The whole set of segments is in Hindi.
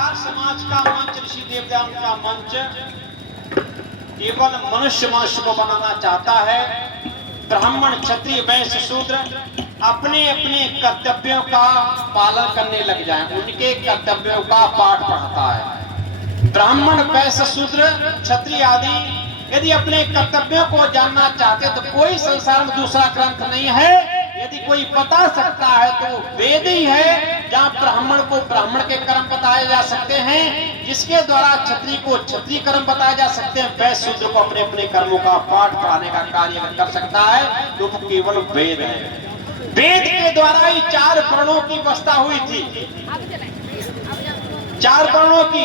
संसार समाज का मंच, ऋषि देवताओं का मंच केवल मनुष्य मनुष्य को बनाना चाहता है। ब्राह्मण क्षत्रिय वैश्य शूद्र अपने अपने कर्तव्यों का पालन करने लग जाएं, उनके कर्तव्यों का पाठ पढ़ता है। ब्राह्मण वैश्य शूद्र क्षत्रिय आदि यदि अपने कर्तव्यों को जानना चाहते तो कोई संसार में दूसरा ग्रंथ नहीं है। यदि कोई बता सकता है तो वेद ही है, जहाँ ब्राह्मण को ब्राह्मण के कर्म बताए जा सकते हैं, जिसके द्वारा क्षत्रिय को क्षत्रिय कर्म बताए जा सकते हैं। वैश्य शूद्र को अपने अपने कर्मों का पाठ पढ़ाने का कार्य कर सकता है तो वो केवल वेद है। वेद के द्वारा ही 4 वर्णों की व्यवस्था हुई थी। 4 वर्णों की,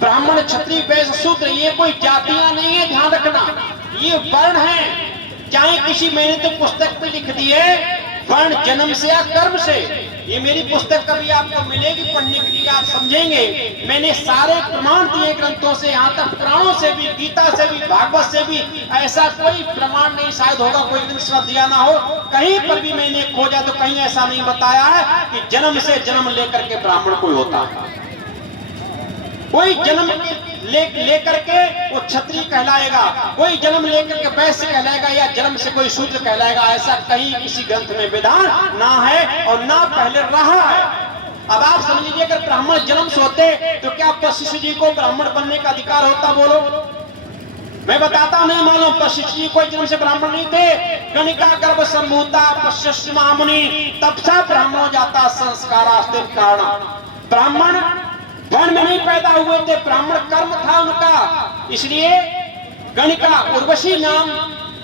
ब्राह्मण क्षत्रिय वैश्य शूद्र, ये कोई जातियां नहीं है, ध्यान रखना, ये वर्ण है। चाहे किसी मैंने तो पुस्तक पे लिख दी है वर्ण जन्म से या कर्म से। ये मेरी पुस्तक कभी आपको मिलेगी पढ़ने के लिए, आप समझेंगे। मैंने सारे प्रमाण दिए ग्रंथों से, यहाँ तक पुराणों से भी, गीता से भी, भागवत से भी। ऐसा कोई प्रमाण नहीं, शायद होगा कोई ग्रंथ दिया ना हो, कहीं पर भी मैंने खोजा तो कहीं ऐसा नहीं बताया है कि जन्म से जन्म लेकर के ब्राह्मण कोई होता है। कोई जन्म लेकर के वो क्षत्रिय कहलाएगा, कोई जन्म लेकर के वैश्य कहलाएगा, या जन्म से कोई शूद्र कहलाएगा, ऐसा कहीं किसी ग्रंथ में विधान ना है और ना पहले रहा है। अब आप समझ लीजिए, अगर ब्राह्मण जन्म से होते तो क्या वशिष्ठ जी को ब्राह्मण बनने का अधिकार होता? बोलो। मैं बताता हूं, नहीं मालूम। वशिष्ठ जी कोई जन्म से ब्राह्मण नहीं थे। गणिका गर्भ सम्भूता पश्यस्य महामुनि तपसा ब्राह्मणो जाता संस्कारास्ते कारण। ब्राह्मण वर्ण में नहीं पैदा हुए थे, ब्राह्मण कर्म था उनका। इसलिए गणिका उर्वशी नाम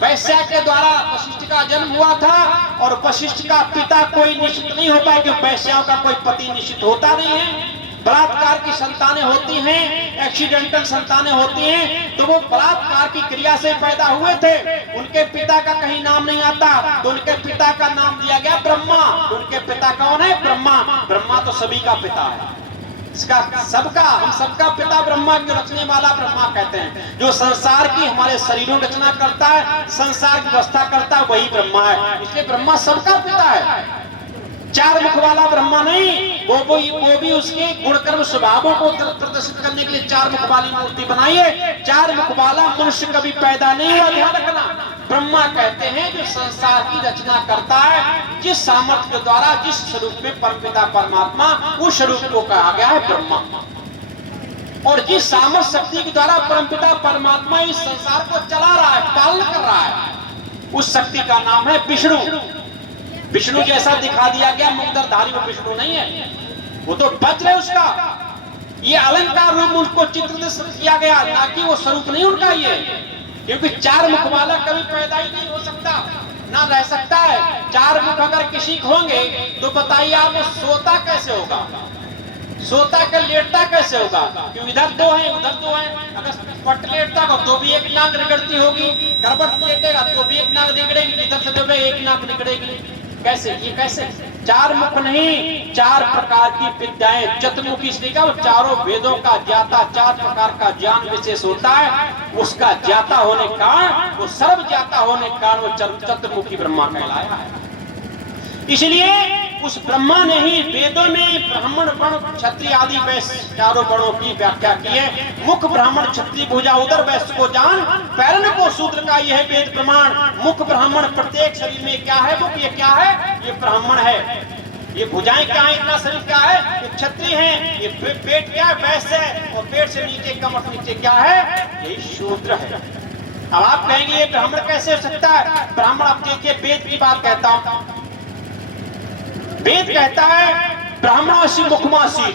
वैश्या के द्वारा वशिष्ठ का जन्म हुआ था। और वशिष्ठ का पिता कोई निश्चित नहीं होता, क्योंकि वैश्याओं का कोई पति निश्चित होता नहीं है। बलात्कार की संतानें होती हैं, एक्सीडेंटल संतानें होती हैं, तो वो बलात्कार की क्रिया से पैदा हुए थे। उनके पिता का कहीं नाम नहीं आता, तो उनके पिता का नाम दिया गया ब्रह्मा। उनके पिता कौन है? ब्रह्मा। ब्रह्मा तो सभी का पिता है, इसका सबका, हम सबका पिता ब्रह्मा, जो रचने वाला ब्रह्मा कहते हैं। जो संसार की, हमारे शरीरों की रचना करता है, संसार की व्यवस्था करता है, वही ब्रह्मा है। इसलिए ब्रह्मा सबका पिता है। 4 मुख वाला ब्रह्मा नहीं, वो भी उसके गुणकर्म स्वभावों को प्रदर्शित करने के लिए 4 मुख वाली मूर्ति बनाई है। 4 मुख वाला मनुष्य कभी पैदा नहीं हुआ, ध्यान रखना। ब्रह्मा कहते हैं जो संसार की रचना करता है, जिस सामर्थ्य के द्वारा, जिस स्वरूप में परमपिता परमात्मा, उस स्वरूप को कहा गया है ब्रह्मा। और जिस सामर्थ्य शक्ति के द्वारा परमपिता परमात्मा इस संसार को चला रहा है, पालन कर रहा है, उस शक्ति का नाम है विष्णु। विष्णु जैसा दिखा दिया गया मुंदरधारी, वो विष्णु नहीं है, वो तो वज्र है उसका। ये अलंकार रूप उसको चित्रित किया गया, ना कि वो स्वरूप नहीं उनका ये। क्योंकि 4 मुख वाला कभी पैदा ही नहीं हो सकता, ना रह सकता है। 4 मुख अगर किसी को होंगे तो बताइए आप, वो सोता कैसे होगा? सोता का लेटता कैसे होगा? क्योंकि इधर 2 हैं, उधर 2 हैं। अगर पट लेटता हो तो भी एक नाक निकलती होगी, गड़बड़ लेटेगा तो भी एक नाक निकलेगी, इधर से तो एक नाक निकलेगी। कैसे? ये कैसे? 4 मुख नहीं, 4 प्रकार की विद्याएं। चतुर्मुखी इसलिए का, वो चारों वेदों का ज्ञाता, 4 प्रकार का ज्ञान विशेष होता है, उसका ज्ञाता होने का, वो सर्व ज्ञाता होने का वो चतुर्मुखी ब्रह्मा कहलाया है। इसलिए उस ब्रह्मा ने ही वेदों में ब्राह्मण वर्ण क्षत्रिय आदि वैश्य 4 वर्णों की व्याख्या की है। मुख ब्राह्मण क्षत्रिय भुजा उदर वैश्य को जान, पैरन को शूद्र का यह है वेद प्रमाण। मुख ब्राह्मण प्रत्येक शरीर में क्या है? मुख ये क्या है? ये ब्राह्मण है। ये भुजाएं क्या है? इतना शरीर क्या है? ये क्षत्रिय है। ये पेट क्या है? वैश्य है। और पेट से नीचे, कमर नीचे क्या है? ये शूद्र है। अब आप कहेंगे ये ब्राह्मण कैसे हो सकता है? ब्राह्मण, आप देखिए वेद की बात कहता हूं। वेद कहता है ब्राह्मण से मुखमासी,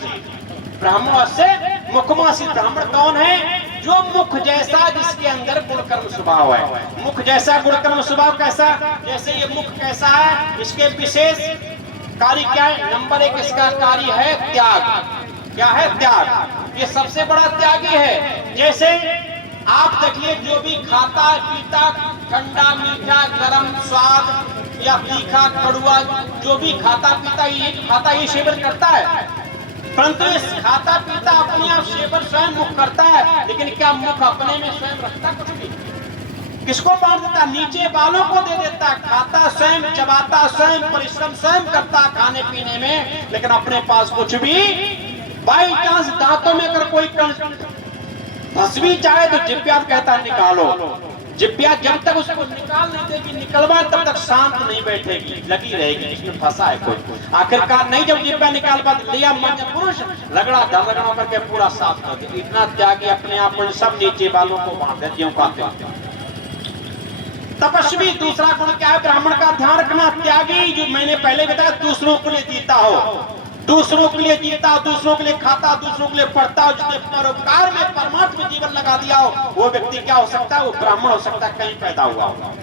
ब्राह्मण से मुखमासी। ब्राह्मण कौन है? जो मुख जैसा, जिसके अंदर गुणकर्म स्वभाव है। मुख जैसा गुणकर्म स्वभाव कैसा? जैसे ये मुख कैसा है, इसके विशेष कार्य क्या है? नंबर 1 इसका कार्य है त्याग। क्या है? त्याग। ये सबसे बड़ा त्यागी है। जैसे आप देखिए, जो भी खाता पीता, ठंडा मीठा गरम स्वाद या तीखा कड़ुआ, जो भी खाता पीता ये सेवन करता है। परंतु इस खाता पीता अपने आप सेवन स्वयं मुख करता है, लेकिन क्या मुख अपने में स्वयं रखता कुछ भी? किसको बांट देता? नीचे वालों को दे देता। खाता स्वयं, चबाता स्वयं, परिश्रम स्वयं करता खाने पीने में, लेकिन अपने पास कुछ भी बाई चांस दांतों में अगर कोई कण फंस भी चाहे तो जिब्या कहता है निकालो। जिब्या जब तक उसको निकाल नहीं देगी, निकलवा तब तक शांत नहीं बैठेगी, लगी रहेगी इसमें फंसा है कोई। आखिरकार नहीं जब जिब्या निकाल पा लिया मन पुरुष रगड़ा धर रगड़ा करके पूरा साफ कर दिया। इतना त्यागी अपने आप में सब नीचे वालों को बांध देते हैं कहते हैं। तपस्वी दूसरा गुण क्या है ब्राह्मण का ध्यान रखना। त्यागी जो मैंने पहले बताया दूसरों के लिए जीता हो, दूसरों के लिए जीता, दूसरों के लिए खाता, दूसरों के लिए पढ़ता हो, जिसने परोपकार में परमार्थ में जीवन लगा दिया हो, वो व्यक्ति क्या हो सकता है? वो ब्राह्मण हो सकता है, कहीं पैदा हुआ हो।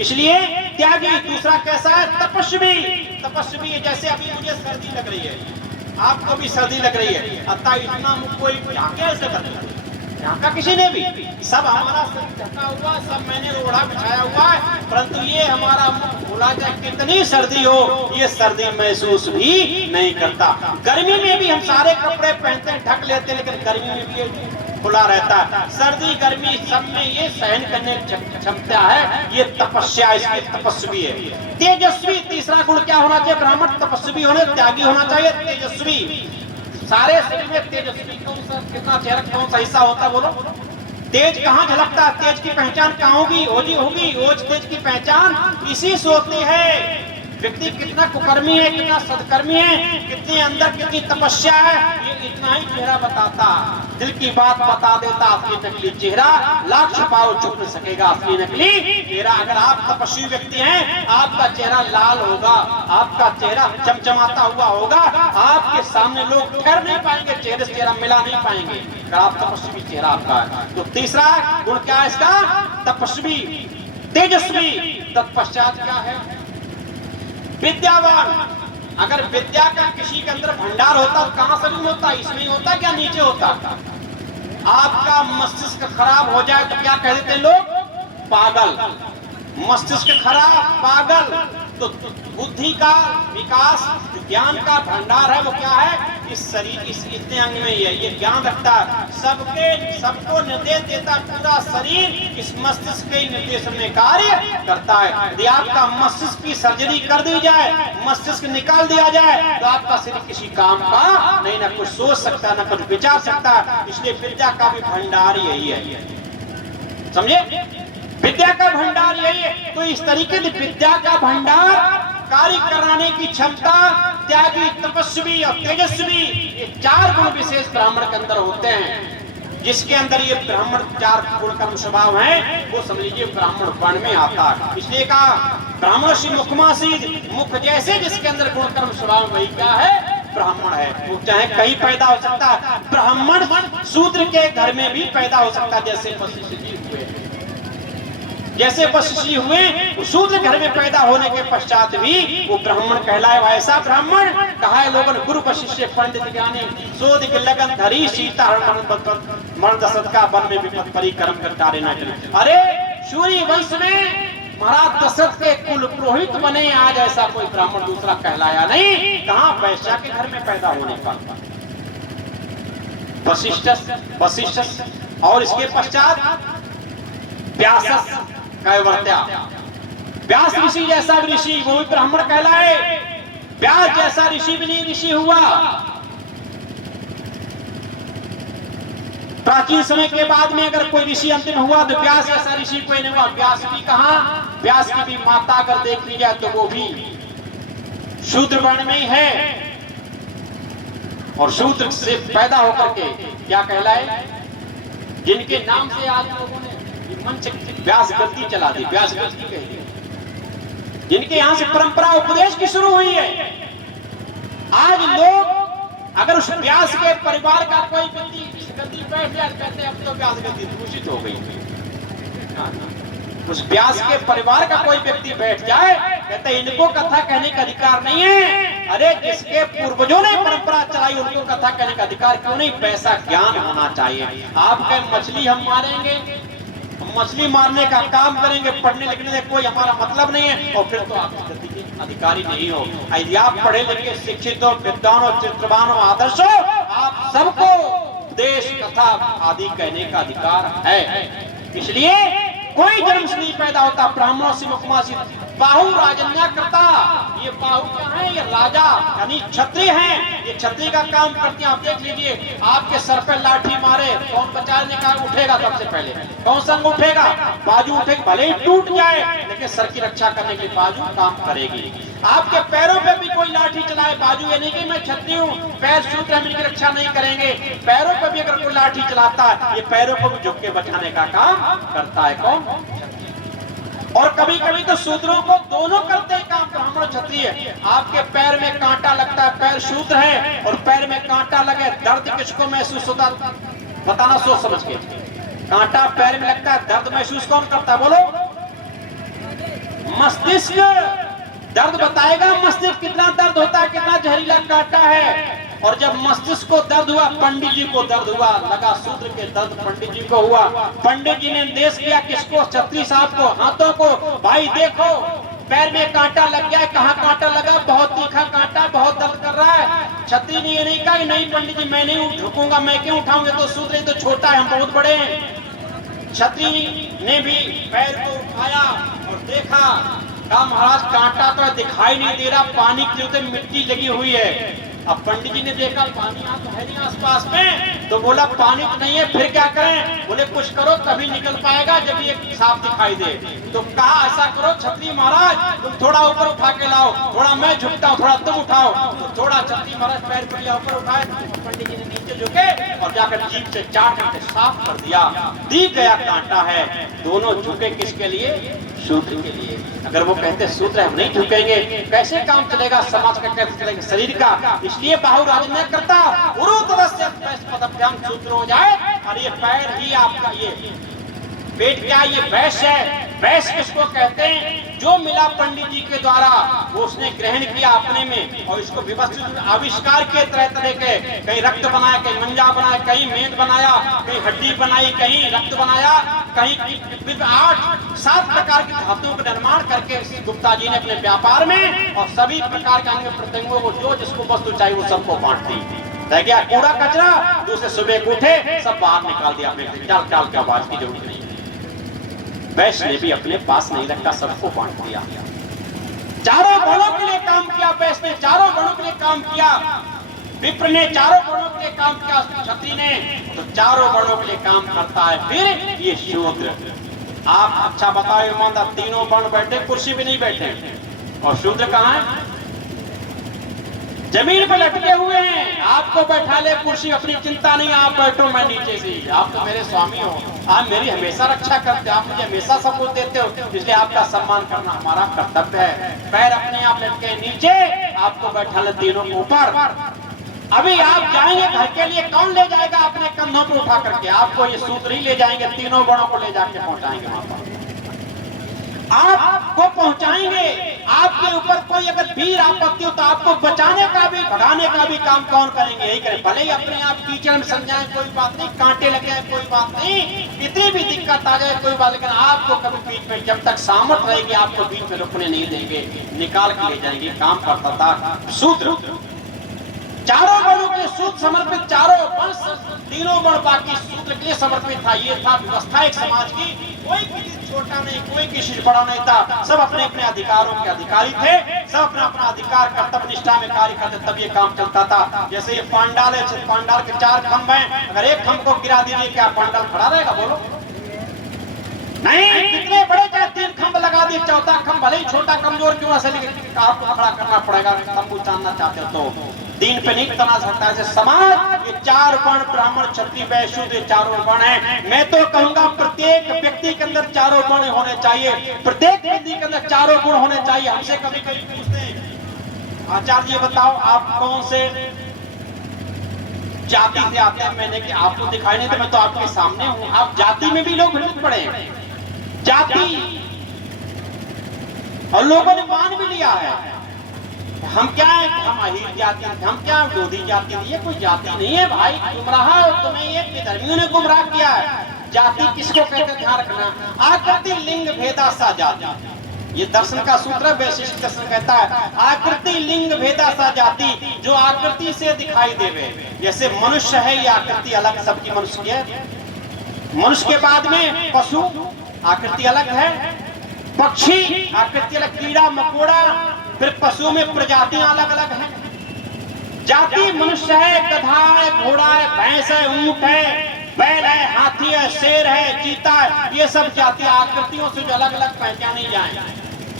इसलिए त्यागी। दूसरा कैसा है? तपस्वी। तपस्वी जैसे अभी मुझे सर्दी लग रही है, आपको भी सर्दी लग रही है, अतः इतना कोई कैसे कर ढका किसी ने भी, सब हमारा ढका हुआ, सब मैंने ओढ़ा बिछाया हुआ है, परंतु ये हमारा मुख खुला जाए कितनी सर्दी हो, ये सर्दी महसूस भी नहीं करता। गर्मी में भी हम सारे कपड़े पहनते हैं, ढक लेते हैं, लेकिन गर्मी में भी खुला रहता है। सर्दी गर्मी सब में ये सहन करने की क्षमता है, ये तपस्या, इसकी तपस्वी है। तेजस्वी तीसरा गुण क्या होना चाहिए? ब्राह्मण तपस्वी होने, त्यागी होना चाहिए, तेजस्वी। सारे शरीर में तेजस्वी कौन सा, कितना चेहरा, कौन सा हिस्सा होता है बोलो? तेज कहाँ झलकता है? तेज की पहचान कहाँ होगी? होगी ओज तेज की पहचान इसी से होती है। व्यक्ति कितना कुकर्मी है, कितना सदकर्मी है, कितने अंदर कितनी तपस्या है, ये इतना ही चेहरा बताता। दिल की बात बता देता असली नकली चेहरा, लाख छुपाओ छुप न सकेगा असली नकली चेहरा। अगर आप तपस्वी व्यक्ति हैं, आपका चेहरा लाल होगा, आपका चेहरा चमचमाता हुआ होगा, आपके सामने लोग ठहर नहीं पाएंगे, चेहरे से चेहरा मिला नहीं पाएंगे अगर आप तपस्वी चेहरा आपका है। तो तीसरा गुण क्या है इसका? तपस्वी, तेजस्वी। तत्पश्चात क्या है? विद्यावान। अगर विद्या का किसी के अंदर भंडार होता तो कहां से नहीं होता? इसमें होता क्या नीचे होता? आपका मस्तिष्क खराब हो जाए तो क्या कह देते लोग? पागल। मस्तिष्क खराब, पागल। तो बुद्धि का विकास, ज्ञान का भंडार है वो क्या है? इस शरीर, इस इतने अंग में ये ज्ञान रखता है, सबको निर्देश देता। पूरा शरीर इस मस्तिष्क के निर्देश में कार्य करता है। यदि आपका मस्तिष्क की सर्जरी कर दी जाए, मस्तिष्क निकाल दिया जाए, तो आपका शरीर किसी काम का नहीं, ना कुछ सोच सकता, ना कुछ विचार सकता। इसलिए विद्या का भी भंडार यही है, समझे? विद्या का भंडार यही है। तो इस तरीके से विद्या का भंडार, कार्य कराने की क्षमता, त्यागी, तपस्वी और तेजस्वी, ये चार गुण विशेष ब्राह्मण के अंदर होते हैं। जिसके अंदर ये ब्राह्मण चार गुण कर्म स्वभाव है, वो समझ लीजिए ब्राह्मण वर्ण में आता है। इसलिए कहा ब्राह्मण से मुखमासीद, मुख जैसे जिसके अंदर गुण कर्म स्वभाव वही क्या है? ब्राह्मण है। वो चाहे कहीं पैदा हो सकता है, ब्राह्मण शूद्र के घर में भी पैदा हो सकता है। जैसे वशिष्ठ जी हुए, जैसे वशिष्ठ जी हुए शूद्र घर में पैदा होने के पश्चात भी वो ब्राह्मण कहलाए। ऐसा ब्राह्मण कहा है लोगन, गुरु वशिष्ठ पंडित ज्ञानी, शोध के लगन धरी, सीता मरण दशरथ का वन में विपद परी कर्म कर तारे न चले। अरे सूर्य वंश में महाराज दशरथ के कुल पुरोहित बने, आज ऐसा कोई ब्राह्मण दूसरा कहलाया नहीं। कहाँ? वैश्या के घर में पैदा होने का वशिष्ठ। और इसके पश्चात व्यास कैवर्त्या, व्यास ऋषि जैसा ऋषि, वो भी ब्राह्मण कहलाए। व्यास जैसा ऋषि भी नहीं ऋषि हुआ। प्राचीन समय के बाद में अगर कोई ऋषि अंतिम हुआ तो व्यास जैसा ऋषि कोई नहीं हुआ। व्यास भी कहा, व्यास की भी माता अगर देख ली जाए तो वो भी शूद्र वर्ण में ही है, और शूद्र से पैदा होकर के क्या कहलाए? जिनके नाम से आज लोगों ने मंच व्यास गद्दी चला दी, व्यास गद्दी कह दी, जिनके यहां से परंपरा उपदेश की शुरू हुई है। आज लोग अगर उस व्यास के परिवार का कोई व्यक्ति गद्दी बैठ जाए, कहते हैं अब तो व्यास गद्दी दूषित हो गई। उस व्यास के परिवार का कोई व्यक्ति बैठ जाए, कहते हैं इनको कथा कहने का अधिकार नहीं है। अरे जिसके पूर्वजों ने परंपरा चलाई उनको कथा कहने का अधिकार क्यों नहीं? पैसा ज्ञान होना चाहिए। आपके मछली हम मारेंगे, मछली मारने का काम करेंगे, पढ़ने लिखने से कोई हमारा मतलब नहीं है, और फिर तो आप गद्दी के अधिकारी नहीं हो। यदि आप पढ़े लिखे, शिक्षित हो, विद्वान हो, चित्रवान हो, आदर्श हो, आप सबको देश कथा आदि कहने का अधिकार है। इसलिए कोई जन्म से नहीं पैदा होता। ब्राह्मणों से मुखमासी बाहु राजन्या करता। ये बाहु क्या है? ये राजा यानी क्षत्रिय हैं। ये क्षत्रिय का काम करते हैं। आप देख लीजिए, आपके सर पे लाठी मारे, कौन बचाने का उठेगा? सबसे पहले कौन संग उठेगा? बाजू उठेगी, भले ही टूट जाए लेकिन सर की रक्षा करने के लिए बाजू काम करेगी। आपके पैरों पे भी कोई लाठी चलाए, बाजू ये नहीं कि मैं क्षत्रिय हूँ, पैर सूत्र है, मेरी रक्षा नहीं करेंगे। पैरों पे भी अगर कोई लाठी चलाता है, ये पैरों को भी झुक के बचाने का काम करता है। कौन? और कभी कभी तो शूद्रों को दोनों करते हैं काम, ब्राह्मण क्षत्रिय। आपके पैर में कांटा लगता है, पैर शूद्र है और पैर में कांटा लगे, दर्द किसको महसूस होता? बताना सोच समझ के। कांटा पैर में लगता है, दर्द महसूस कौन करता है? बोलो। मस्तिष्क दर्द बताएगा। मस्तिष्क कितना दर्द होता है, कितना जहरीला कांटा है। और जब मस्तिष्क को दर्द हुआ, पंडित जी को दर्द हुआ, लगा शूद्र के दर्द पंडित जी को हुआ। पंडित जी ने निर्देश किया किसको? छत्री साहब को, हाथों को, भाई देखो पैर में कांटा लग गया है। कहाँ कांटा लगा? बहुत तीखा कांटा, बहुत दर्द कर रहा है। छत्री ने ये नहीं कहा कि नहीं पंडित जी मैं नहीं झुकूंगा, मैं क्यों उठाऊंगा, तो शूद्र तो छोटा है, हम बहुत बड़े हैं। छत्री ने भी पैर को उठाया और देखा, कहा महाराज कांटा तो दिखाई नहीं दे रहा, पानी की जरूरत, मिट्टी लगी हुई है। अब पंडित जी ने देखा पानी तो है नहीं आसपास में, तो बोला पानी तो नहीं है, फिर क्या करें? बोले कुछ करो तभी निकल पाएगा जब ये साफ दिखाई दे। तो कहा ऐसा करो छत्री महाराज, तुम थोड़ा ऊपर उठा के लाओ, थोड़ा मैं झुकता हूँ, थोड़ा तुम उठाओ। तो थोड़ा छत्री महाराज पैर को लिया, ऊपर उठाए, पंडित जी ने नीचे झुके और जाकर जीभ से चाट के साफ कर दिया। दिख गया कांटा है। दोनों झुके किसके लिए? शूद्र के लिए। अगर वो कहते सूत्र हम नहीं झुकेंगे, कैसे काम चलेगा? समाज का कैसे चलेगा? शरीर का। इसलिए बाहु राजन्या करता, सूत्र हो जाए। और ये पैर ही आपका, ये पेट क्या? ये वैश्य है। वैश्य किसको कहते हैं? जो मिला पंडित जी के द्वारा वो उसने ग्रहण किया अपने में और इसको व्यवस्थित आविष्कार किए तरह तरह के। कहीं रक्त बनाया, कहीं मंजा बनाया, कहीं मेद बनाया, कहीं हड्डी बनाई, कहीं रक्त बनाया, कहीं 8-7 प्रकार की धातुओं का निर्माण करके गुप्ता जी ने अपने व्यापार में और सभी प्रकार के अंग प्रत्यंगों को जो जिसको वस्तु चाहिए वो सबको बांट दी। रह गया कूड़ा कचरा, दूसरे सुबह उठे सब बाहर निकाल दिया। डाल डाल के आवाज की जरूरत नहीं। वैश्य ने भी अपने पास नहीं रखा, सबको बांट दिया। चारों वर्णों के लिए काम किया वैश्य ने, चारों वर्णों के लिए काम किया। विप्र ने चारों वर्णों के लिए काम किया, क्षत्रिय ने तो चारों वर्णों के लिए काम करता है। फिर ये शूद्र। आप अच्छा बताओ ईमानदार, तीनों वर्ण बैठे, कुर्सी भी नहीं बैठे, और शूद्र कहाँ है? जमीन पर लटके हुए हैं। आपको बैठा ले कुर्सी, अपनी चिंता नहीं, आप बैठो, मैं नीचे से, आप तो मेरे स्वामी हो, आप मेरी हमेशा रक्षा करते हो, आप मुझे हमेशा सब कुछ देते हो, इसलिए आपका सम्मान करना हमारा कर्तव्य है। पैर अपने आप लटके नीचे, आपको बैठा ले तीनों के ऊपर। अभी आप जाएंगे घर के लिए, कौन ले जाएगा अपने कंधों पर उठा करके? आपको ये सूत्र ही ले जाएंगे, तीनों बड़ों को ले जाके पहुंचाएंगे वहां पर, आपको पहुंचाएंगे। आपके ऊपर कोई अगर वीर आपत्ति हो तो आपको बचाने का भी भगाने का भी काम कौन करेंगे? यही करें। भले ही अपने आप कीचड़ में सम जाए कोई बात नहीं, कांटे लग जाए कोई बात नहीं, कितनी भी दिक्कत आ जाए कोई बात, लेकिन आपको कभी बीच में, जब तक सामर्थ रहेगी आपको बीच में रुकने नहीं देंगे, निकाल के ले जाएंगे। काम करता था शूद्र। चारों वर्णों के सूत्र समर्पित, चारों वर्ण, तीनों वर्ण बाकी सूत्र के लिए समर्पित था। ये था व्यवस्था एक समाज की। कोई किसी छोटा नहीं, कोई किसी बड़ा नहीं था, सब अपने अपने अधिकारों के अधिकारी थे, सब अपना अपना अधिकार कर्तव्य निष्ठा में कार्य करते, तब ये काम चलता था। जैसे ये पांडाल है, पांडाल के 4 खंभ हैं, अगर एक खंभ को गिरा दीजिए क्या पांडाल खड़ा रहेगा? बोलो नहीं। कितने बड़े चाहे 3 खंभ लगा दिए, चौथा खंभ भले ही छोटा कमजोर क्यों से, लेकिन आपको खड़ा करना पड़ेगा। तंबू चांदना चाहते हो तो दिन पे नहीं तना सकता है। समाज ये 4 वर्ण, ब्राह्मण क्षत्रिय वैश्य शूद्र, 4 वर्ण है। मैं तो कहूंगा प्रत्येक व्यक्ति के अंदर 4 वर्ण होने चाहिए, प्रत्येक व्यक्ति के अंदर 4 गुण होने चाहिए। हमसे कभी कभी पूछते हैं आचार्य जी बताओ आप कौन से जाति से आते हैं? मैंने कि आपको दिखाई नहीं, तो मैं तो आपके सामने हूं। आप जाति में भी लोग हिलत पड़े हैं, जाति, और लोगों ने मान भी लिया है। हम क्या है? हम अहीर जाति, हम क्या लोधी जाति? ये कोई जाति नहीं है भाई, गुमराह हो तुम्हें, ये विधर्मियों ने गुमराह किया है। जाति किसको कहते हैं? ध्यान रखना। आकृति लिंग भेदा सा जाति, ये दर्शन का सूत्र है, वैशिष्ट दर्शन कहता है आकृति लिंग भेदा सा जाति, जो आकृति से दिखाई देवे। जैसे मनुष्य है, ये आकृति अलग सबकी मनुष्य है, मनुष्य के बाद में पशु आकृति अलग है, पक्षी आकृति अलग, कीड़ा मकोड़ा, फिर पशु में प्रजातियां अलग अलग हैं। जाति मनुष्य है, गधा है, घोड़ा है, भैंस है, ऊंट है, बैल है, हाथी है, शेर है, चीता है, ये सब जाति आकृतियों से जो अलग अलग पहचानी जाए,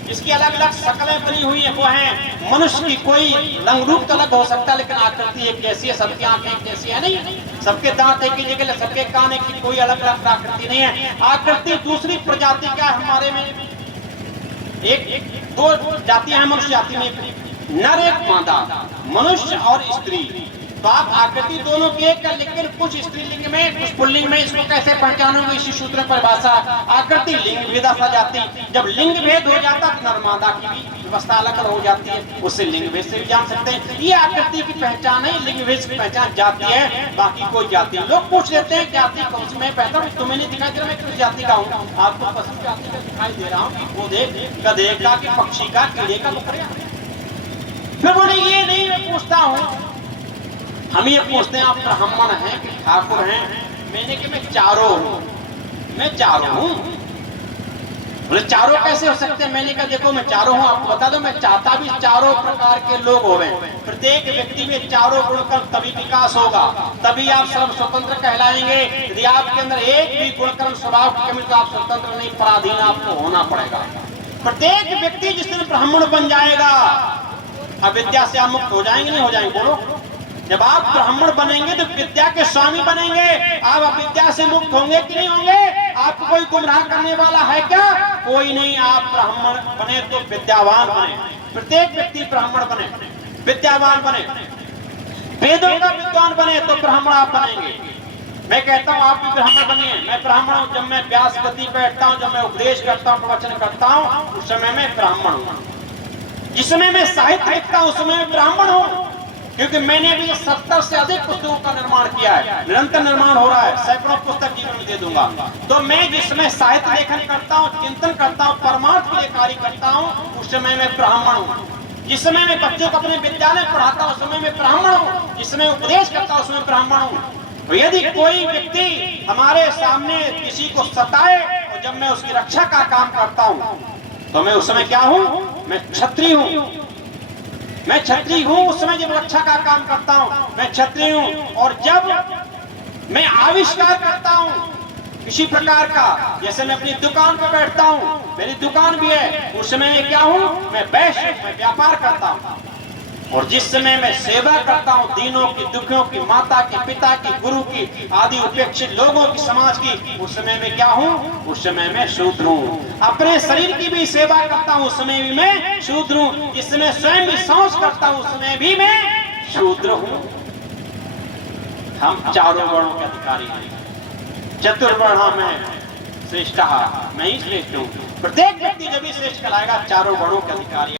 जिसकी अलग अलग शक्लें बनी हुई है, वो है मनुष्य की। कोई रंग रूप तो अलग हो सकता है, लेकिन आकृति एक कैसी है, सबकी आंखें एक कैसी है नहीं, सबके दांत एक ही जगह, सबके कान एक ही, कोई अलग अलग आकृति नहीं है। आकृति दूसरी प्रजाति का हमारे में एक दो जातियां हैं मनुष्य जाति में, नर एक मादा, मनुष्य और स्त्री। तो आप आकृति दोनों की एक, लेकिन कुछ स्त्रीलिंग में कुछ पुल्लिंग में, इसको कैसे पहचानोगे? इसी सूत्र परिभाषा आकृति लिंग भेदा सा जाती। जब लिंग भेद हो जाता तो नर्मादा की भी व्यवस्था अलग हो जाती है, उससे लिंग भेद से भी जान सकते हैं। ये आकृति की पहचान है, लिंग भेद की पहचान जाती है, बाकी कोई जाति। लोग पूछ लेते हैं जाति कौन सी, मैं पहचान तुम्हें नहीं दिखाई दे रहा, मैं किस जाति का हूँ? आपको पशु जाति का दिखाई दे रहा हूँ, पौधे गधे का, पक्षी का, कीड़े का, मुकरिया। फिर बोले ये नहीं, मैं पूछता हूँ, हम ये पूछते हैं आप ब्राह्मण हैं कि ठाकुर हैं? मैंने कि मैं चारों हूँ, मैं चारों हूँ। बोले चारों कैसे हो सकते हैं? मैंने कहा देखो मैं चारों हूँ, आपको बता दो, मैं चाहता भी चारों प्रकार के लोग होवे। प्रत्येक व्यक्ति में चारों गुण का तभी विकास होगा, तभी आप सर्व स्वतंत्र कहलाएंगे। यदि आपके अंदर एक भी गुणकर्म स्वभाव की कमी, तो आप स्वतंत्र नहीं, पराधीन आपको होना पड़ेगा। प्रत्येक व्यक्ति जिस दिन ब्राह्मण बन जाएगा, अविद्या से आप मुक्त हो जाएंगे, नहीं हो जाएंगे? बोलो, जब आप ब्राह्मण बनेंगे तो विद्या के स्वामी बनेंगे, आप अविद्या से मुक्त होंगे कि नहीं होंगे? आपको कोई गुमराह करने वाला है क्या? कोई नहीं। आप ब्राह्मण बने तो विद्यावान बने, प्रत्येक व्यक्ति ब्राह्मण बने, विद्यावान बने, वेदों का विद्वान बने तो ब्राह्मण आप बनेंगे। मैं कहता हूँ आप भी ब्राह्मण बनिए। मैं ब्राह्मण हूँ, जब मैं व्यास गति पे बैठता हूँ, जब मैं उपदेश करता हूँ, प्रवचन करता हूँ, उस समय मैं ब्राह्मण हूँ। जिस समय मैं साहित्य लिखता हूँ, उस समय मैं ब्राह्मण हूँ, क्योंकि मैंने अभी 70 से अधिक पुस्तकों का निर्माण किया है, निरंतर निर्माण हो रहा है, सैकड़ों पुस्तक जीवन में दे दूंगा। तो मैं जिस समय साहित्य लेखन करता हूँ, चिंतन करता हूँ, परमार्थ के लिए कार्य करता हूँ, उस समय मैं ब्राह्मण हूँ। जिस समय मैं बच्चों को अपने विद्यालय पढ़ाता हूँ, उस समय मैं ब्राह्मण हूँ। जिस समय उपदेश करता हूँ, उस समय ब्राह्मण हूँ। तो यदि कोई व्यक्ति हमारे सामने किसी को सताए और जब मैं उसकी रक्षा का काम करता हूँ, तो मैं उस समय क्या हूँ? मैं क्षत्रिय हूँ, मैं क्षत्रिय हूँ। उस समय जब रक्षा का काम करता हूँ, मैं क्षत्रिय हूँ। और जब मैं आविष्कार करता हूँ किसी प्रकार का, जैसे मैं अपनी दुकान पर बैठता हूँ, मेरी दुकान भी है, उस समय मैं क्या हूँ? मैं वैश्य, मैं व्यापार करता हूँ। और जिस समय मैं सेवा करता हूँ दीनों की, दुखियों की, माता की, पिता की, गुरु की, आदि उपेक्षित लोगों की, समाज की, उस समय मैं क्या हूँ? उस समय मैं शूद्र हूँ। अपने शरीर की भी सेवा करता हूँ, उस समय भी मैं शूद्र हूँ। जिस समय स्वयं भी शौच करता हूँ, उस समय भी मैं शूद्र हूँ। हम चारों वर्णों के अधिकारी हैं। चतुर्वर्ण में श्रेष्ठ, मैं ही श्रेष्ठ हूँ। प्रत्येक व्यक्ति जब भी श्रेष्ठ कहलाएगा, चारों वर्णों के अधिकारी।